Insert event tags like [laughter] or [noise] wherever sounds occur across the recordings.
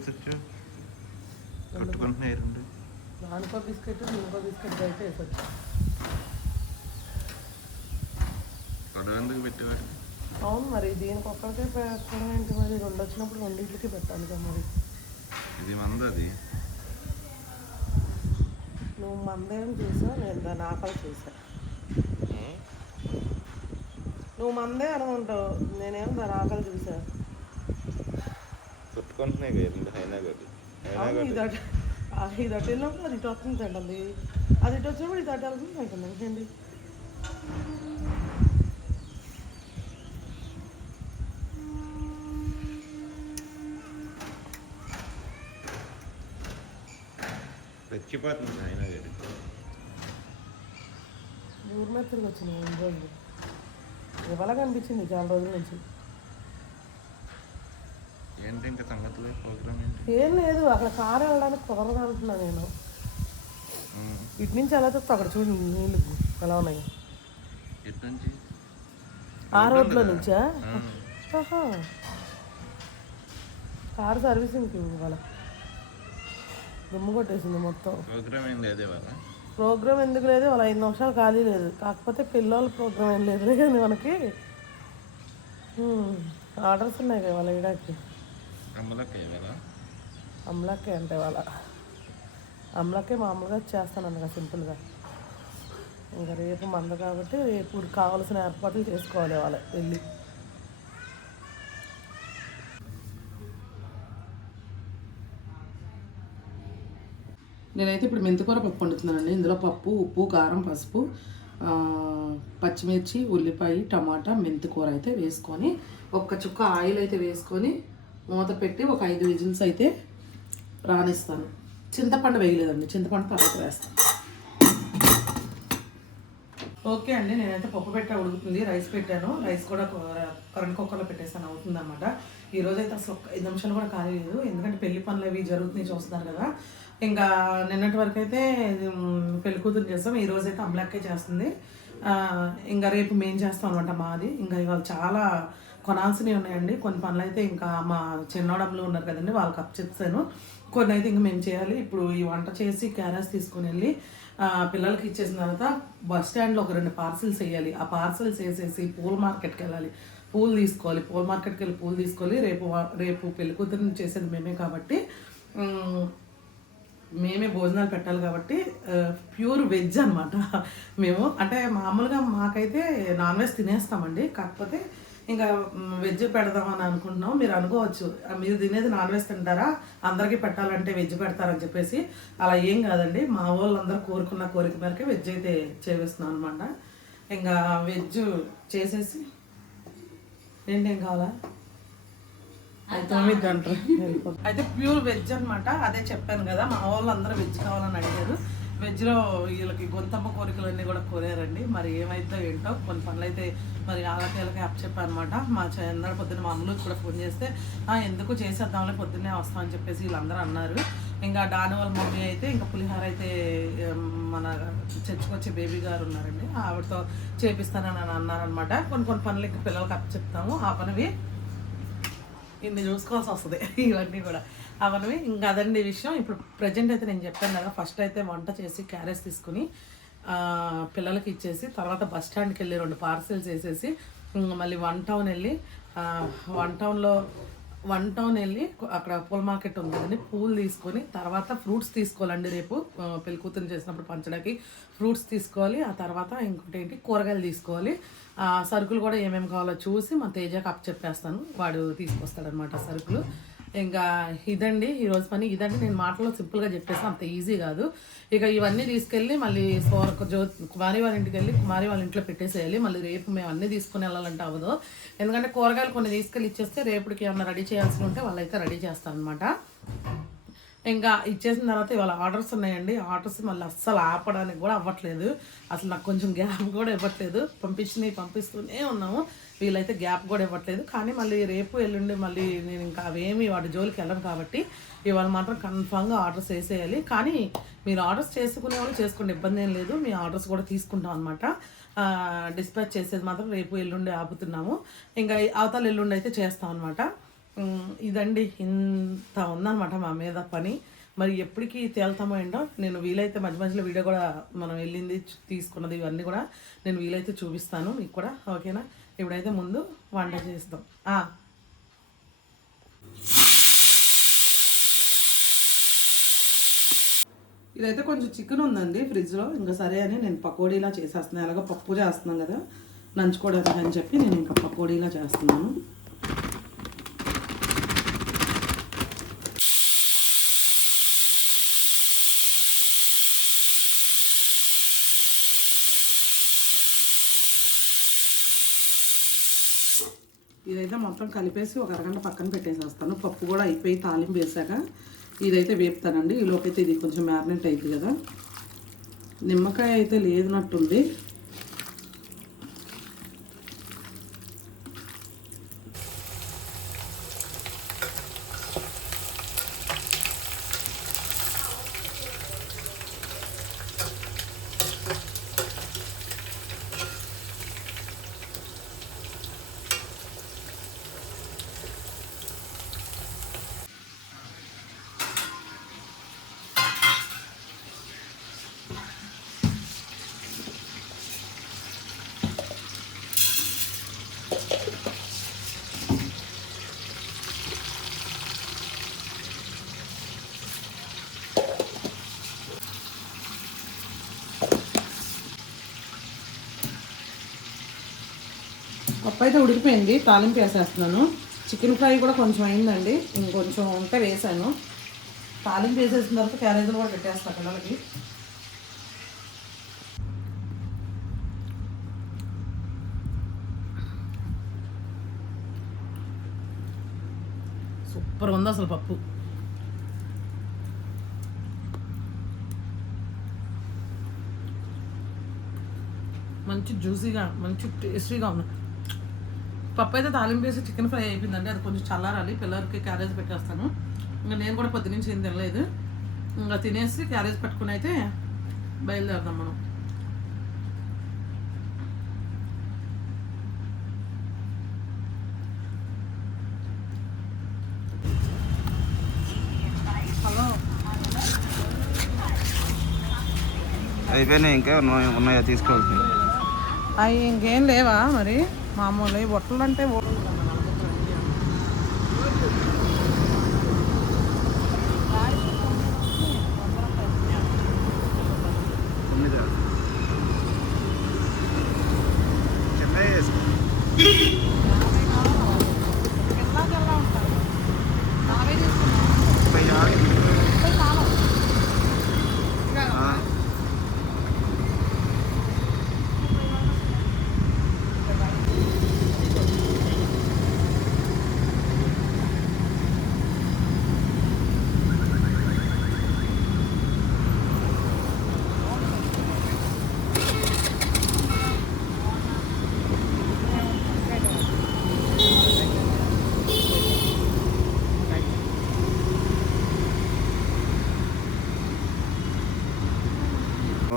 చేసొచ్చు కట్టుకుంటున్నాయి రెండు నానుకో బిస్కెట్ ఇంకో బిస్కెట్ అయితే వేసొచ్చు. అవును మరి దీనికి ఒక్కరికే పెట్టడం ఏంటి మరి? రెండు వచ్చినప్పుడు రెండింటికి పెట్టాలి కదా మరి. ఇది మంది అది. నువ్వు మందేం చూసా నేను దాని ఆకలి చూసా. నువ్వు మందే అనుకుంటావు నేనేం దాని ఆకలి చూసా? కొట్టుకుంటున్నాయి కదా అయినా కదా ఇది అటు వెళ్ళినప్పుడు అది ఇటు వస్తుంది తింటుంది. అది ఇటు వచ్చినప్పుడు ఇది అటు వెళ్తుంది ఊరి మీద తిరిగి వచ్చింది రెండు రోజులు. ఇవాళ కనిపించింది చాలా రోజుల నుంచి. ఏంటి ఇంకా సంగతులు ప్రోగ్రామ్ ఏంటి? ఏం లేదు అక్కడ కారు వెళ్ళడానికి కుదరదు అంటున్నా నేను. ఇటు నుంచి ఎలా చెప్తా? అక్కడ చూడు నీళ్ళు ఎలా ఉన్నాయి? ఎటు నుంచి? ఆ రోడ్లో నుంచా. ఆహా. కారు సర్వీసింగ్కి ఇవాళ దుమ్ము కొట్టేసింది మొత్తం. ప్రోగ్రామ్ ఏం లేదే వాళ్ళ ప్రోగ్రామ్ ఎందుకు లేదు? వాళ్ళ ఐదు నిమిషాలు ఖాళీ లేదు. కాకపోతే పిల్లల ప్రోగ్రామ్ ఏం లేదు కానీ మనకి. ఆర్డర్స్ ఉన్నాయి కదా వాళ్ళ ఇడాకి అమ్మలకి ఇవాళ అమ్లకే అంటే వాళ్ళ అమ్లకే మామూలుగా చేస్తాను కదా సింపుల్గా. ఇంకా రేపు మంద కాబట్టి రేపు కావాల్సిన ఏర్పాట్లు చేసుకోవాలి వాళ్ళ వెళ్ళి. నేనైతే ఇప్పుడు మెంతికూర పప్పు వండుతున్నానండి. ఇందులో పప్పు ఉప్పు కారం పసుపు ఆ, పచ్చిమిర్చి ఉల్లిపాయ టమాటా మెంతికూర అయితే వేసుకొని ఒక్క చుక్క ఆయిల్ అయితే వేసుకొని మూత పెట్టి ఒక ఐదు విజిల్స్ అయితే రాణిస్తాను చింతపండు వేయలేదండి. చింతపండు తర్వాత వేస్తాను. ఓకే అండి. నేనైతే పప్పు పెట్టా ఉడుకుతుంది. రైస్ పెట్టాను. రైస్ కూడా కరెంట్ కుక్కర్లో పెట్టేసాను. అవుతుంది అనమాట ఈ అయితే అసలు ఒక్క ఐదు నిమిషాలు కూడా కాలేదు. ఎందుకంటే పెళ్ళి పనులు అవి జరుగుతున్నాయి చూస్తున్నారు కదా. ఇంకా నిన్నటి వరకు అయితే పెళ్ళి కూతురు చేస్తాం. ఈ రోజు అయితే అమ్లాక్కే చేస్తుంది. ఇంకా రేపు మేం చేస్తాం అనమాట మాది. ఇంకా ఇవాళ చాలా కొనాల్సినవి ఉన్నాయండి. కొన్ని పనులు అయితే ఇంకా మా చిన్నోడంలో ఉన్నారు కదండి వాళ్ళకి అప్ చెప్తాను కొన్ని అయితే ఇంకా మేము చేయాలి. ఇప్పుడు ఈ వంట చేసి క్యారెస్ తీసుకొని వెళ్ళి పిల్లలకి ఇచ్చేసిన తర్వాత బస్ స్టాండ్లో ఒక రెండు పార్సిల్స్ వేయాలి. ఆ పార్సిల్స్ వేసేసి పూల మార్కెట్కి వెళ్ళాలి. పూలు తీసుకోవాలి. పూల మార్కెట్కి వెళ్ళి పూలు తీసుకోవాలి. రేపు రేపు పెళ్ళి కూతురుని చేసేది మేమే కాబట్టి మేమే భోజనాలు పెట్టాలి కాబట్టి ప్యూర్ వెజ్ అనమాట మేము అంటే మామూలుగా మాకైతే నాన్ వెజ్ తినేస్తామండి. కాకపోతే ఇంకా వెజ్ పెడదామని అనుకుంటున్నాం. మీరు అనుకోవచ్చు. మీరు తినేది నాన్ వెజ్ తింటారా? అందరికీ పెట్టాలంటే వెజ్ పెడతారని చెప్పేసి. అలా ఏం కాదండి. మా వాళ్ళందరూ కోరుకున్న కోరిక మేరకే వెజ్ అయితే చేవేస్తున్నాం అనమాట ఇంకా వెజ్ చేసేసి ఏంటేం కావాలా? అయితే తొమ్మిది వెళ్ళిపోతాం. అయితే ప్యూర్ వెజ్ అన్నమాట. అదే చెప్పాను కదా మా వాళ్ళు అందరూ వెజ్ కావాలని అడిగారు. వెజ్లో వీళ్ళకి గొంతమ్మ కోరికలన్నీ కూడా కోరారండి. మరి ఏమైతే ఏంటో కొన్ని పనులు అయితే మరి ఆలకేళ్ళకి అప్ చెప్పాను అనమాట మా చందర పొద్దున్న మా అమ్మలకు కూడా ఫోన్ చేస్తే ఎందుకు చేసేద్దాంలే పొద్దున్నే వస్తామని చెప్పేసి వీళ్ళందరూ అన్నారు. ఇంకా డాని వాళ్ళ మమ్మీ అయితే ఇంకా పులిహార అయితే మన చర్చకొచ్చే బేబీ గారు ఉన్నారండి. ఆవిడతో చేపిస్తానని అన్నారనమాట కొన్ని కొన్ని పనులు ఇంకా పిల్లలకి అప్ చెప్తాము. ఆ పనివి ఇన్ని చూసుకోవాల్సి వస్తుంది. [laughs] ఇవన్నీ కూడా. అవన్నీ ఇంకా అదండి విషయం. ఇప్పుడు ప్రజెంట్ అయితే నేను చెప్పాను కదా ఫస్ట్ అయితే వంట చేసి క్యారెట్స్ తీసుకుని పిల్లలకి ఇచ్చేసి తర్వాత బస్ స్టాండ్కి వెళ్ళి రెండు పార్సెల్స్ వేసేసి మళ్ళీ వన్ టౌన్ వెళ్ళి వన్ టౌన్లో వన్ టౌన్ వెళ్ళి అక్కడ పూల మార్కెట్ ఉంది కదండి పూలు తీసుకొని తర్వాత ఫ్రూట్స్ తీసుకోవాలండి రేపు. ఆ, పెళ్ళి కూతురు చేసినప్పుడు పంచడానికి ఫ్రూట్స్ తీసుకోవాలి. ఆ తర్వాత ఇంకోటి ఏంటి? కూరగాయలు తీసుకోవాలి. సరుకులు కూడా ఏమేమి కావాలో చూసి మా తేజాకి అప్ చెప్పేస్తాను వాడు తీసుకొస్తాడనమాట సరుకులు. ఇంకా ఇదండి ఈరోజు పని ఇదండి. నేను మాటలో సింపుల్గా చెప్పేసి అంత ఈజీ కాదు. ఇక ఇవన్నీ తీసుకెళ్ళి మళ్ళీ సోర జ్యో కుమారి వాళ్ళ ఇంటికి వెళ్ళి కుమారి వాళ్ళ ఇంట్లో పెట్టేసేయాలి. మళ్ళీ రేపు మేము అన్నీ తీసుకుని వెళ్ళాలంటే అవ్వదు. ఎందుకంటే కూరగాయలు కొన్ని తీసుకెళ్ళి ఇచ్చేస్తే రేపటికి ఏమన్నా రెడీ చేయాల్సి ఉంటే వాళ్ళైతే రెడీ చేస్తారనమాట ఇంకా ఇచ్చేసిన తర్వాత ఇవాళ ఆర్డర్స్ ఉన్నాయండి. ఆర్డర్స్ మళ్ళీ అస్సలు ఆపడానికి కూడా అవ్వట్లేదు. అసలు నాకు కొంచెం గ్యాప్ కూడా ఇవ్వట్లేదు. పంపించినవి పంపిస్తూనే ఉన్నాము. వీళ్ళైతే గ్యాప్ కూడా ఇవ్వట్లేదు. కానీ మళ్ళీ రేపు ఎల్లుండి మళ్ళీ నేను ఇంకా అవేమి వాటి జోలికి వెళ్ళను కాబట్టి ఇవాళ మాత్రం కన్ఫామ్గా ఆర్డర్స్ వేసేయాలి. కానీ మీరు ఆర్డర్స్ చేసుకునే వాళ్ళు చేసుకుంటే ఇబ్బంది ఏం లేదు. మీ ఆర్డర్స్ కూడా తీసుకుంటాం అనమాట డిస్పాచ్ చేసేది మాత్రం రేపు ఎల్లుండి ఆపుతున్నాము. ఇంకా అవతల ఎల్లుండి అయితే చేస్తాం అనమాట ఇదండి ఇంత ఉందన్నమాట మా మీద పని. మరి ఎప్పటికీ తేల్తామో ఏంటో నేను వీలైతే మధ్య మధ్యలో వీడియో కూడా మనం వెళ్ళింది తీసుకున్నది ఇవన్నీ కూడా నేను వీలైతే చూపిస్తాను మీకు కూడా ఓకేనా? ఇప్పుడైతే ముందు వంట చేస్తాం. ఆ. ఇదైతే కొంచెం చికెన్ ఉందండి ఫ్రిడ్జ్లో. ఇంకా సరే అని నేను పకోడీలా చేసేస్తున్నాను. ఎలాగో పప్పు చేస్తున్నాను కదా నంచుకోవడానికి అని చెప్పి నేను ఇంకా పకోడీలా చేస్తున్నాను. ఇదైతే మొత్తం కలిపేసి ఒక అరగంట పక్కన పెట్టేసేస్తాను. పప్పు కూడా అయిపోయి తాలింపు వేసాక ఇదైతే వేపుతానండి. ఈ ఇది కొంచెం మ్యారినేట్ అయింది కదా. నిమ్మకాయ అయితే లేదనట్టుంది పప్పు అయితే ఉడికిపోయింది తాలింపు వేసేస్తున్నాను. చికెన్ ఫ్రై కూడా కొంచెం అయిందండి ఇంకొంచెం ఉంటే వేసాను. తాలింపు వేసేసిన తర్వాత క్యారేజీలు కూడా పెట్టేస్తాను పిల్లలకి. సూపర్ ఉంది అసలు పప్పు. మంచి జ్యూసీగా మంచి టేస్టీగా ఉంది. పప్పు అయితే తాలింపు వేసి చికెన్ ఫ్రై అయిపోయిందండి. అది కొంచెం చల్లారాలి. పిల్లలకి క్యారేజ్ పెట్టేస్తాను. ఇంకా నేను కూడా పొద్దు నుంచి ఏం తినలేదు. ఇంకా తినేసి క్యారేజ్ పట్టుకుని అయితే బయలుదేరదాం మనం. హలో అయిపోయినాయి ఇంకా ఉన్నాయి- ఉన్నాయా? తీసుకోవాల్సి అవి ఇంకేం లేవా మరి? మామూలు ఈ బొట్టలు అంటే తొమ్మిది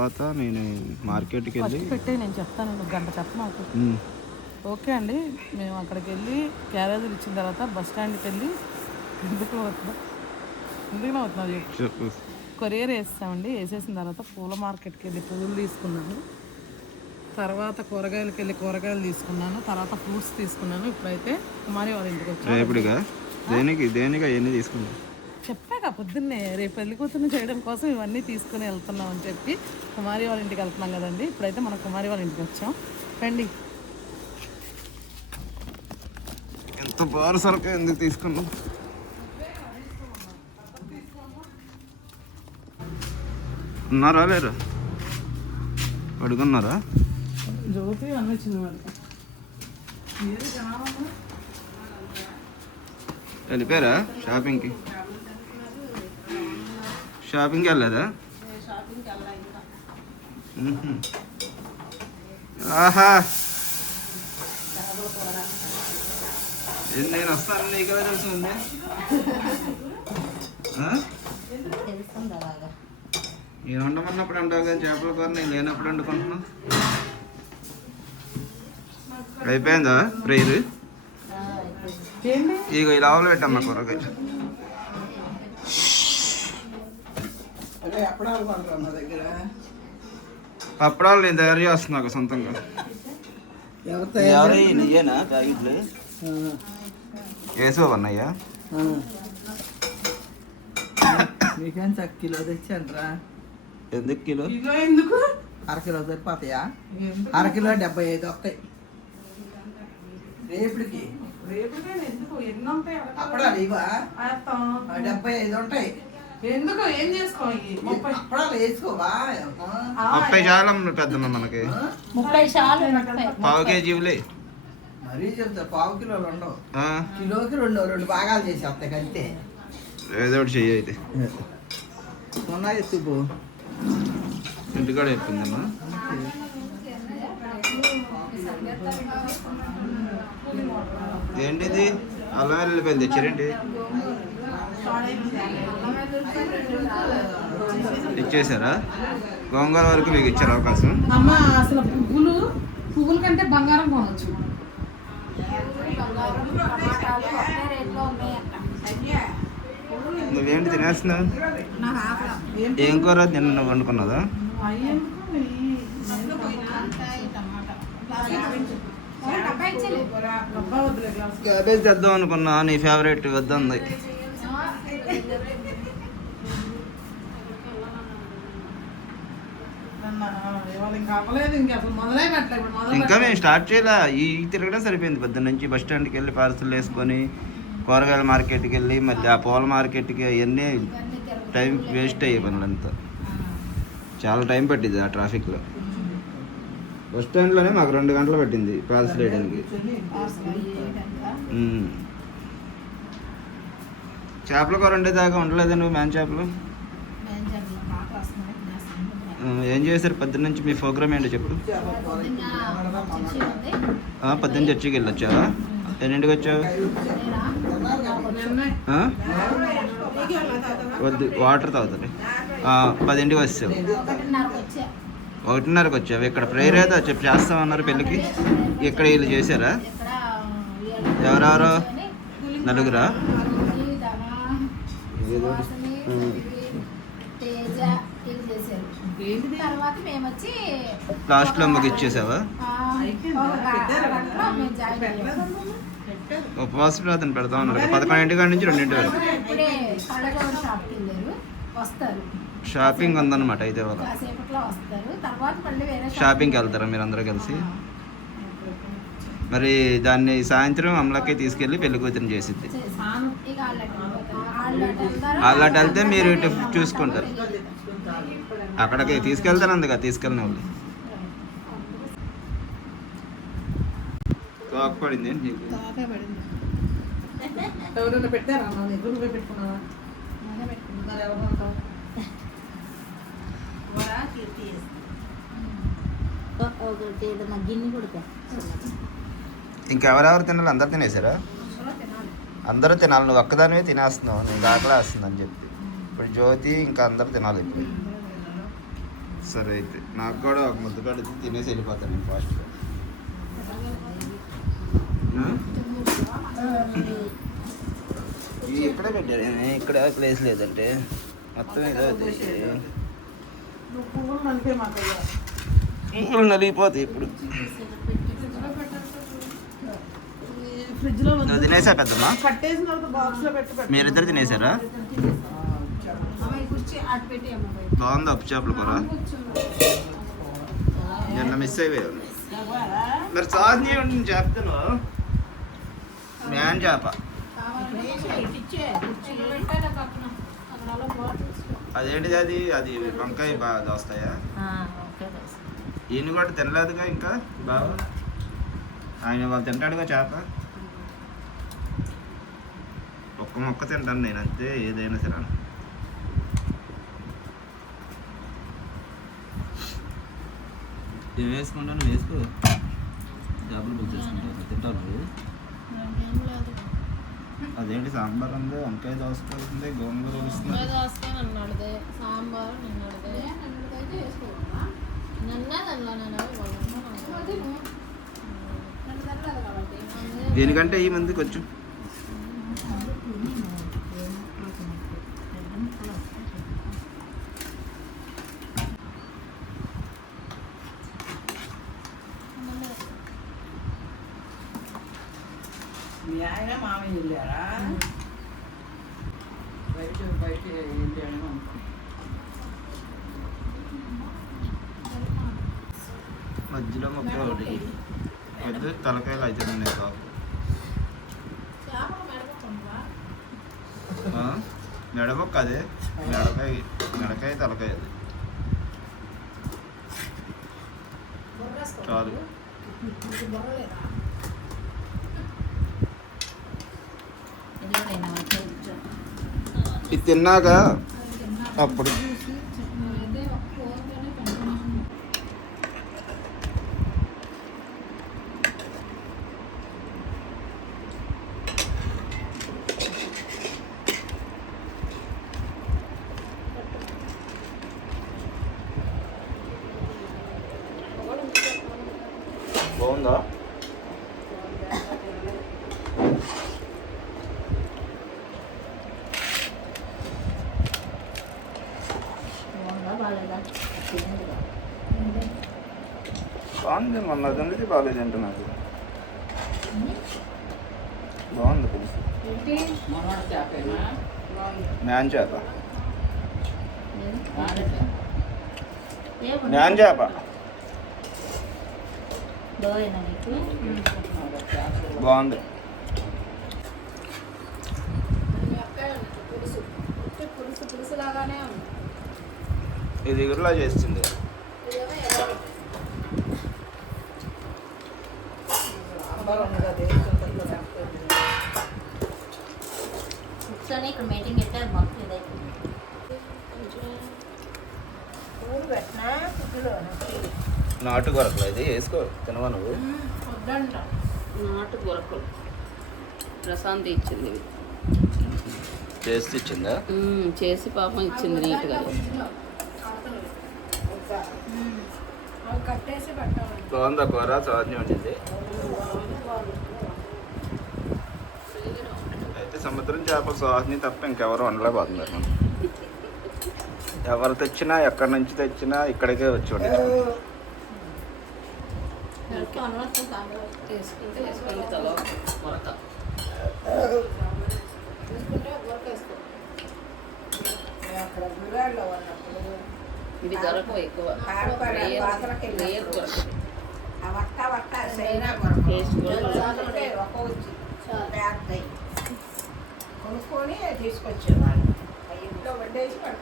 తర్వాత నేను మార్కెట్కి వెళ్ళి పెట్టే నేను చెప్తాను నువ్వు గంట చెప్పమాకు ఓకే అండి మేము అక్కడికి వెళ్ళి క్యారేజీలు ఇచ్చిన తర్వాత బస్ స్టాండ్కి వెళ్ళి ఎందుకు అవుతుందా ఎందుకు అవుతున్నది చెప్పు. కొరియర్ వేస్తామండి వేసేసిన తర్వాత పూల మార్కెట్కి వెళ్ళి పువ్వులు తీసుకున్నాను. తర్వాత కూరగాయలకి వెళ్ళి కూరగాయలు తీసుకున్నాను తర్వాత ఫ్రూట్స్ తీసుకున్నాను. ఇప్పుడైతే కుమారి వాళ్ళ ఇంటికి వచ్చాను దేనికి దేనిగా ఎన్ని తీసుకున్నావు? చెప్పాక పొద్దున్నే రేపు పెళ్ళి కూతుర్ని చేయడం కోసం ఇవన్నీ తీసుకుని వెళ్తున్నాం అని చెప్పి కుమారి వాళ్ళ ఇంటికి వెళ్తున్నాం కదండి. ఇప్పుడైతే మనం కుమారి వాళ్ళ ఇంటికి వచ్చాం. రండి. ఎంత బారు సరుకు ఎందుకు తీసుకున్నావు? ఉన్నారా లేరా? అడుగున్నారా? జ్యోతి అన్నీ జనాభా వెళ్ళిపోయారా షాపింగ్కి? షాపింగ్కి వెళ్ళలేదా. ఆహా. నేను వస్తాను నీకు ఎలా తెలుసు ఉంది? నేను వండమన్నప్పుడు అంటావు కానీ చేపల కూర నేను లేనప్పుడు వండుకుంటున్నా అయిపోయిందా ప్రేయర్ ఏంటి ఇక ఇలా పెట్టమ్మా కూరగాయలు అప్పడాలు నేను తయారు చేస్తున్నా సొంతంగా. ఎవరు నీయేనా ప్యాకెట్లు? వేసుకోవన్నయ్యా మీకేం చక్క కిలో తెచ్చాను రా ఎందుకు కిలో? ఎందుకు? అరకిలో సరిపోతాయా? అరకిలో డెబ్బై ఐదు వస్తాయి. వేస్తాం. ఆ డెబ్బై ఐదు ఉంటాయి. ఎందుకు ఏం చేసుకోవాలి ముప్పై? అప్పడాలు వేసుకోవా ముప్పై చాలమ్మ పెద్దమ్మ మనకి? ముప్పై చాలు పావు కేజీలే మరీ చెప్తా పావు కిలోలు ఉండవు. ఆ, కిలోకి రెండు రెండు భాగాలు చేసి వస్తాయి అంతే ఏదో ఒకటి చెయ్యి అయితే. మొన్న ఎత్తుపో ఇంటికాడ చెప్పిందమ్మా ఏంటిది? అల్లం వెళ్ళిపోయింది తెచ్చారేంటి ఇచ్చేసారా? గోంగూర వరకు మీకు ఇచ్చారు అవకాశం. అమ్మ అసలు పువ్వులు పువ్వుల కంటే బంగారం ఉన్నాయంట నువ్వేంటి తినేస్తున్నావు? ఏం కూర? నిన్న వండుకున్నదా వద్దులే గ్లాస్ క్యాబేజ్ తెద్దాం అనుకున్నా నీ ఫేవరెట్ వద్దంది. నన్ను ఇంకా మేము. స్టార్ట్ చేయలే. ఈ తిరగడం సరిపోయింది. పొద్దున్న నుంచి బస్ స్టాండ్కి వెళ్ళి పార్సల్ వేసుకొని కూరగాయల మార్కెట్కి వెళ్ళి మళ్ళీ ఆ పూల మార్కెట్కి అవన్నీ టైం వేస్ట్ అయ్యే పనులంతా. చాలా టైం పట్టింది ఆ ట్రాఫిక్లో. బస్ స్టాండ్లోనే మాకు రెండు గంటలు పట్టింది పార్సల్ వేయడానికి. చేపల కూర వండేదాకా ఉండలేదు నువ్వు మ్యాన్ చేపలు? ఏం చేశారు? పొద్దున్న నుంచి మీ ప్రోగ్రామ్ ఏంటో చెప్పు. ఆ, పొద్దున్న చర్చికి వెళ్ళొచ్చావా? ఎన్నింటికి వచ్చావు? వద్దు వాటర్ తాగుతుంది పదింటికి వచ్చావు వచ్చా ఒకటిన్నరకు వచ్చావు. ఇక్కడ ప్రేయర్ ఏదో చెప్పి చేస్తామన్నారు పెళ్ళికి. ఇక్కడ వీళ్ళు చేశారా? ఎవరెవరు నలుగురా తేజ వీళ్ళు చేశారు ఏంటిది తర్వాత మేము వచ్చి లాస్ట్లో అమ్మకి ఇచ్చేసావా ఉపవాస ప్రార్థన పెడతా ఉన్నారు పదకొండింటి కాడి నుంచి రెండింటి వరకు. షాపింగ్ ఉందన్నమాట అయితే వాళ్ళ కాసేపట్లో వస్తారు. తర్వాత మళ్ళీ వేరే షాపింగ్కి వెళ్తారా మీరు అందరూ కలిసి? మరి దాన్ని సాయంత్రం అమలకి తీసుకెళ్ళి పెళ్ళి కూతురు చేసిద్ది. అటు వెళ్తే మీరు ఇటు చూసుకుంటారు. అక్కడికి తీసుకెళ్తాను అందుగా తీసుకెళ్ళిన వాళ్ళు ఎవరైనా పెట్టారా? పెట్టుకున్నావా? నేనే కొడుకో ఇంకెవరెవరు తినాలి? అందరు తినేసారా తినాలి. అందరూ తినాలి. నువ్వు ఒక్కదానివే తినేస్తున్నావు. నీకు ఆకలి వేస్తుంది అని చెప్పి. ఇప్పుడు జ్యోతి ఇంకా అందరూ తినాలి ఇప్పుడు. సరే అయితే. నాకు కూడా ఒక ముద్ద పెడితే తినేసి వెళ్ళిపోతాను నేను ఫాస్ట్గా ఈ ఇక్కడే పెట్టారు? నేను ఇక్కడ ప్లేస్ లేదంటే? మొత్తం ఏదో నువ్వు పువ్వులు నలిగిపోతాయి ఇప్పుడు. నువ్వు తినేసా పెద్దమ్మా. మీరిద్దరు తినేసారా అమ్మాయి కుర్చీ అటు పెట్టి అమ్మాయి బాగుంది అప్పు చేపల కూర? నిన్న మిస్ అయిపోయావు? మరి సాధన ఉంటుంది చేపలో మ్యాన్ చేప. అదేంటిది అది? అది వంకాయ బాగా దోస్తాయా? ఈయన కూడా తినలేదుగా ఇంకా? బాగా ఆయన వాళ్ళు తింటాడుగా చేప? ఒక్క మొక్క తింటాను నేను అంతే. ఏదైనా తినాను ఏం వేసుకుంటాను వేసుకో. డబ్బులు బుక్ చేసుకుంటాను తింటావు నువ్వు. అదేంటి సాంబార్ ఉంది వంకాయ దోసకాయ ఉంది గోంగూర వస్తుంది. సాంబార్ దీనికంటే ఈ మంది కొంచెం మీ ఆయన మామయ్య వెళ్ళారా బయట బయట వెళ్ళాను మధ్యలో మొక్క ఒకటి. అయితే తలకాయలు అయితే ఉన్నాయి కావు? మెడబొక్క అదే. మెడకాయ మెడకాయ తలకాయ అది. చాలు ఇది బొర్రలేదా ఇది తిన్నాక అప్పుడు అయితే ఒక కూరతోనే కనిపించింది బాగుందా బాగుంది మొన్న అది నుంచి బాగాలేదు అంటే నాకు? బాగుంది పులుసు చేపేనా? మ్యాన్ చేప. మ్యాన్ చేప. బాగుంది ఇది ఇగురులా చేస్తుంది ఇదేమో ఎర్రగడ్డ. అంబర్ ఉన్నదా దేవుడు కూర్చొని ఇక్కడ మీటింగ్ పెట్టారు మొత్తం ఇదైపోయింది కొంచెం పూలు పెట్టినా పుట్టులో నాటు కొరకలు ఇది వేసుకో తినవా నువ్వు? నాటు గొరకలు ప్రశాంతి ఇచ్చింది. చేసి ఇచ్చిందా? చేసి పాపం ఇచ్చింది నీట్గా. బాగుందా కూర? సాధ్యం వచ్చింది అయితే సముద్రం చేపల సువాసన తప్ప ఇంకెవరు వండలేకపోతున్నారు. ఎవరు తెచ్చినా ఎక్కడి నుంచి తెచ్చినా ఇక్కడికే వచ్చి వేసుకుంటే వేసుకోండి తల ఉన్నప్పుడు ఇది గొరక ఎక్కువ. రేర్- పెద్దయి కొనుక్కొని తీసుకొచ్చేవాళ్ళు. ఇంట్లో వండేసి వాడు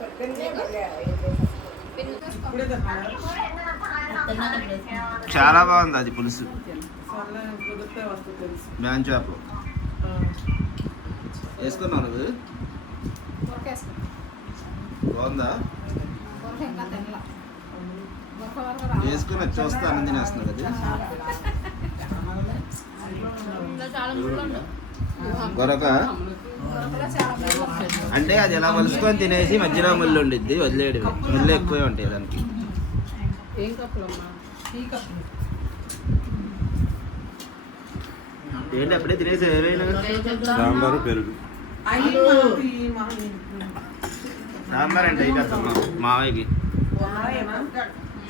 చాలా బాగుంది అది పులుసు. బ్యాన్ చేప. వేసుకున్నావు బాగుందా? వేసుకుని చూస్తా ఆనందం వేస్తున్నారు అది. గొరక? అంటే అది ఎలా కలుసుకొని తినేసి మధ్యలో ముళ్ళు ఉండిద్ది వదిలేడు ముళ్ళు ఎక్కువే ఉంటాయి దానికి. ఏం కప్పులమ్మా? టీ కప్పు ఏంటి అప్పుడే తినేసి సాంబారు పెరుగు. ఈ సాంబార్ అంట ఇక మావయ్యకి?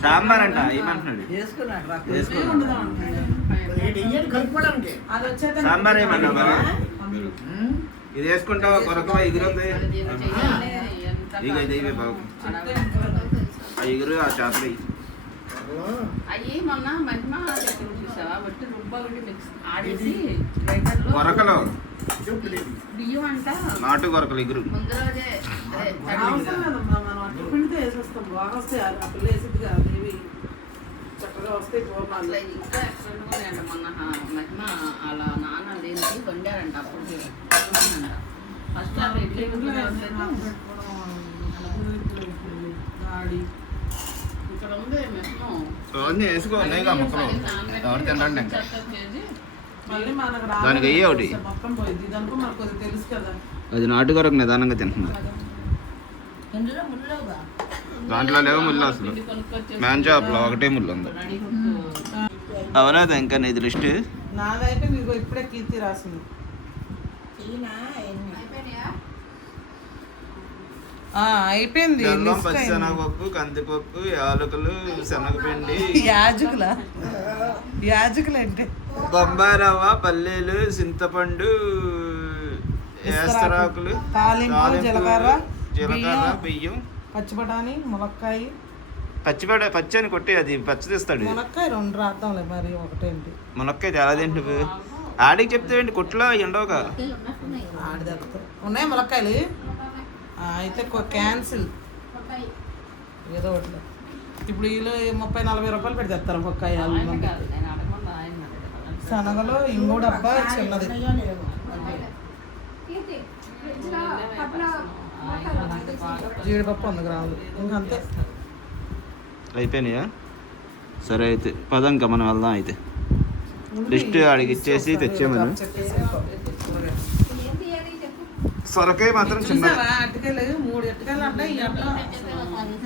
సాంబార్ అంట ఏమంటున్నాడు సాంబార్ ఏమన్నావు బావ? ఇది వేసుకుంటావా? కొరక ఎగురుంది ఇక ఇది ఇవే బాబు ఆ ఎగురు ఆ చేపలు అయ్యి మొన్న మహిమ దగ్గర చూసావా? బట్టి రుబ్బ ఒకటి మిక్స్ ఆడేసి గ్రైండర్లో బియ్యం అంట. నాటు కొరకలు ఎగురు ముందు రోజే అదే తడి అవసరం లేదమ్మా మనం అట్టు పిండితే వేసేస్తాం. బాగా వస్తాయి. ఆ పిల్ల వేసింది కాదు ఇవి చక్కగా వస్తాయి అట్లా ఇంకా ఎక్కడ అంట మొన్న మహిమ అలా నాన్న అదేంటి వండారంట. అప్పుడు అంట ఫస్ట్ అవి ఇడ్లీ ఇంట్లో ఉడికిన నాకు తర్వాత పెట్టుకోవడం, గాడి. ఇక్కడ ఉంది మహిమ అవన్నీ వేసుకో ఉన్నాయి కదా ముక్కలు ఎవరు తినండి దానికి వెయ్యి ఒకటి. అది నాటు కొరకు నిదానంగా తింటున్నారు. దాంట్లో లేవు ముళ్ళు అసలు. మ్యాన్ చేపలో ఒకటే ముళ్ళు ఉంది. అవునా ఇంకా నీ దృష్టి? నాదైతే మీకు ఇప్పుడే కీర్తి రాసింది ఈయన ఎన్ని అయిపోయినాయా ఆ, అయిపోయింది. పచ్చిశనగపప్పు కందిపప్పు యాలకులు శనగపిండి. యాజకుల. యాజకులు అంటే పల్లీలు చింతపండు ఏస్తరాకులు జీలకర్ర, జీలకర్ర బియ్యం. బియ్యం. పచ్చి బఠానీ ములక్కాయ పచ్చిపడ పచ్చి అని కొట్టి అది పచ్చి తెస్తాడు. ములక్కాయ రెండు రాద్దాంలే మరి ఒకటేంటి? మునక్కాయ ఎలా తింటు ఆడికి చెప్తే ఏంటి కొట్లో ఎండవుగా ఉన్నాయి ములక్కాయలు ఆ, అయితే క్యాన్సిల్ ఏదో ఒకటి. ఇప్పుడు వీళ్ళు ముప్పై నలభై రూపాయలు పెట్టి తెస్తారు ఒక్కాయ ఆయన కాదు నేను అడగకుండా ఆయన అడిగాను. శనగలు ఈ మూడు అబ్బా చిన్నది. జీడిపప్పు వంద గ్రాములు ఇంకంతే అయిపోయినాయా? సరే అయితే పదం ఇంకా మనం వెళ్దాం అయితే. లిస్ట్ ఆడికి ఇచ్చేసి తెచ్చేమను సొరకాయ మాత్రం చిన్న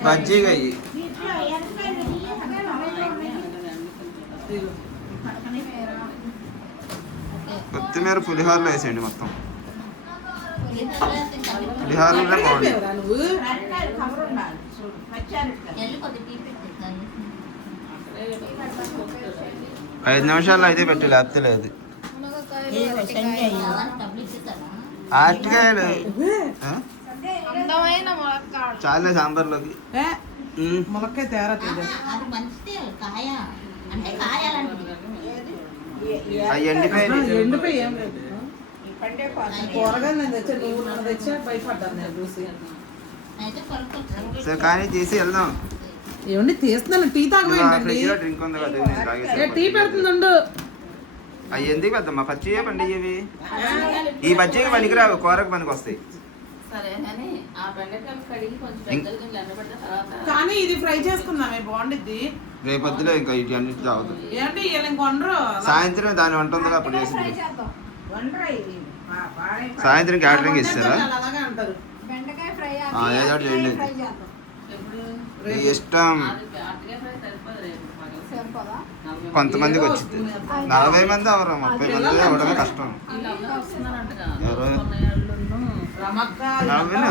మజ్జిగ అయ్యి. కొత్తిమీర పులిహోరలో వేసేయండి మొత్తం. పులిహోరలో బాగుంది. ఐదు నిమిషాల్లో అయితే పెట్టి లేకపోతే లేదు ఏవో శనగ డబ్బులు ఇచ్చేస్తాను అరటికాయలు ఆ? అందమైన ములక్కాడ. చాలే సాంబార్లోకి. ములక్కాయ తేరా తీయ అది మంచిదే కాయ. అంటే కాయాలంటే. అవి ఎండిపోయినాయి ఎండిపోయి సరే కానీ తీసి వెళ్దాం. ఏమండి తీస్తున్నాను. టీ లో డ్రింక్ ఉంది టీ పెడుతుందండు అవి ఎందుకు పెద్దమ్మా పచ్చియే పండి ఇవి ఈ పచ్చిగా పనికిరావు కూరకు పనికి వస్తాయి సరే కానీ ఇది ఫ్రై చేసుకుందామే బాగుండిద్ది. రేపొద్దులో ఇంకా ఇటు అన్నిటి సాయంత్రం దాని వంట ఉందిగా అప్పుడు చేసింది. సాయంత్రం క్యాటరింగ్ ఇస్తారా? అలాగే అంటారు. బెండకాయ ఫ్రై ఆ, ఏదో చేయండి. ఇష్టం. కొంతమందికి వచ్చింది. నలభై మంది అవరు ముప్పై మంది అవ్వడమే కష్టం. ఎవరు?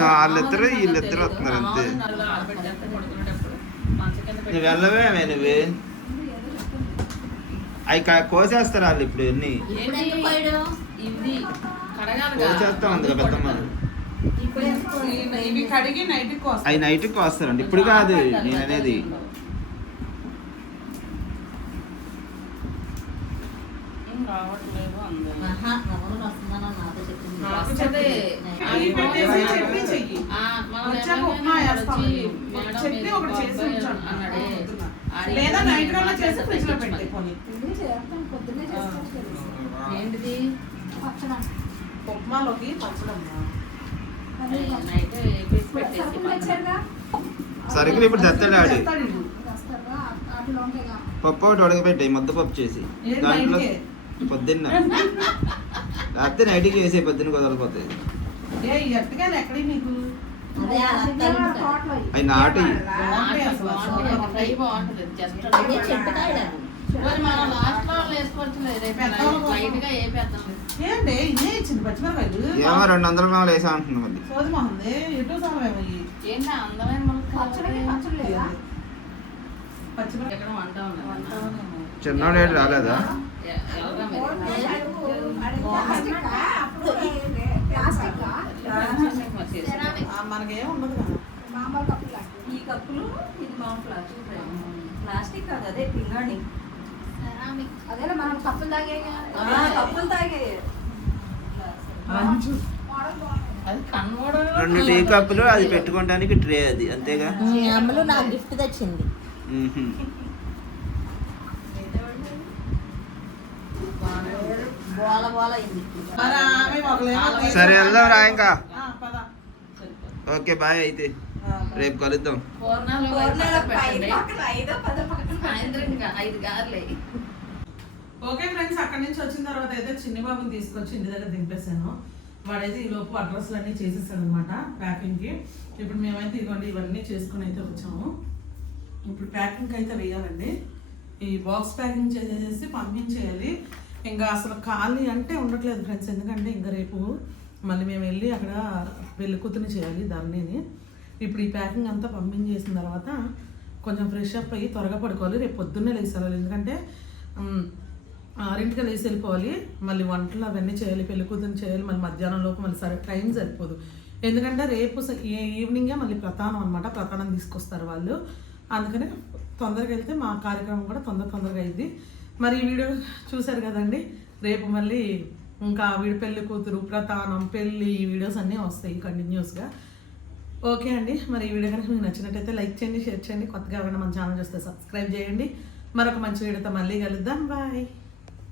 వాళ్ళిద్దరు వీళ్ళిద్దరు వస్తున్నారు అంతే. నువ్వు వెళ్ళవే నువ్వు. అవి కా- కోసేస్తారు వాళ్ళు ఇప్పుడు కడగాలి కోసేస్తా ఉంది కదా పెద్దమ్మ. అవి నైట్కి కోస్తారండి. ఇప్పుడు కాదు నేను అనేది ఏం రావట్లేదు అందరూ. ఆహా నవ్వులు వస్తుందని నాతో చెప్పింది నాకు వస్తది. అవి పెట్టేసి చట్నీ చెయ్యి ఆ, మనం వచ్చాక ఎవరికైనా ఉప్మా వేస్తాం వచ్చి, మేము. మేడం చట్నీ మీరు ఒకటి చేసి పంపారు ఉంచాం. అన్నాడే. అడిగి లేదా నైట్ కల్లా చేసి చేస్తే ఫ్రిడ్జ్లో తెచ్చి పెట్టే పోనీ. పొద్దున్నే చేస్తాం. పొద్దున్నే చేస్తాం ఏంటిది? పచ్చడం. ఉప్మాలోకి సరుకులు ఇప్పుడు తెస్తాడు ఆడు పప్పు ఒకటి ఉడకబెట్టాయి ముద్దపప్పు చేసి. దాంట్లో? పొద్దున్న లేకపోతే నైట్కి వేసే పొద్దున్న ఇవి. అవి నాటి. ఏమో రెండు వందల గ్రాములు వేసా అంటున్నా మళ్ళీ చిన్నోడు రాలేదా? అది మనకేం ఉండదు మామూలు ఈ కప్పులు ఇది మా ప్లాస్టిక్ ప్లాస్టిక్ కాదు అదే పింగాణి అదేలా మనం కప్పులు తాగే కప్పులు తాగే అది రెండు టీ కప్పులు అది పెట్టుకోవడానికి ట్రే అది అంతేగా? అమ్మలు నాకు గిఫ్ట్ తెచ్చింది. సరే వెళ్దాం రా ఇంకా. ఆ, పద. ఓకే బాయ్ అయితే. ఆ, రేపు కలుద్దాం. ఓకే ఫ్రెండ్స్ అక్కడి నుంచి వచ్చిన తర్వాత అయితే చిన్ని బాబుని తీసుకొచ్చి ఇంటి దగ్గర దింపేశాను. వాడైతే ఈ లోపు అడ్రస్లు అన్నీ చేసేసాడు అనమాట ప్యాకింగ్కి. ఇప్పుడు మేమైతే ఇదిగోండి ఇవన్నీ చేసుకుని అయితే వచ్చాము. ఇప్పుడు ప్యాకింగ్ అయితే వేయాలండి. ఈ బాక్స్ ప్యాకింగ్ చేసేసి పంపించేయాలి. ఇంకా అసలు ఖాళీ అంటే ఉండట్లేదు ఫ్రెండ్స్. ఎందుకంటే ఇంకా రేపు మళ్ళీ మేము వెళ్ళి అక్కడ పెళ్ళి కూతుని చేయాలి దాన్నిని ఇప్పుడు ఈ ప్యాకింగ్ అంతా పంపించేసిన తర్వాత కొంచెం ఫ్రెష్ అప్ అయ్యి త్వరగా పడుకోవాలి. రేపు పొద్దున్నే లేచాలి. ఎందుకంటే ఆరింటికి లేచి వెళ్ళిపోవాలి. మళ్ళీ వంటలు అవన్నీ చేయాలి పెళ్ళి కూతురు చేయాలి. మళ్ళీ మధ్యాహ్నం లోపు మళ్ళీ సరే టైం సరిపోదు. ఎందుకంటే రేపు ఈ ఈవినింగే మళ్ళీ ప్రధానం అనమాట ప్రధానం తీసుకొస్తారు వాళ్ళు. అందుకని తొందరగా వెళ్తే మా కార్యక్రమం కూడా తొందర తొందరగా అయింది. మరి ఈ వీడియో చూశారు కదండి? రేపు మళ్ళీ ఇంకా వీడి పెళ్ళి కూతురు ప్రతానం పెళ్ళి ఈ వీడియోస్ అన్నీ వస్తాయి కంటిన్యూస్గా. ఓకే అండి. మరి ఈ వీడియో కనుక మీకు నచ్చినట్టయితే లైక్ చేయండి షేర్ చేయండి. కొత్తగా ఏమైనా మన ఛానల్ చూస్తే సబ్స్క్రైబ్ చేయండి. మరొక మంచి వీడియోతో మళ్ళీ కలుద్దాం. బాయ్.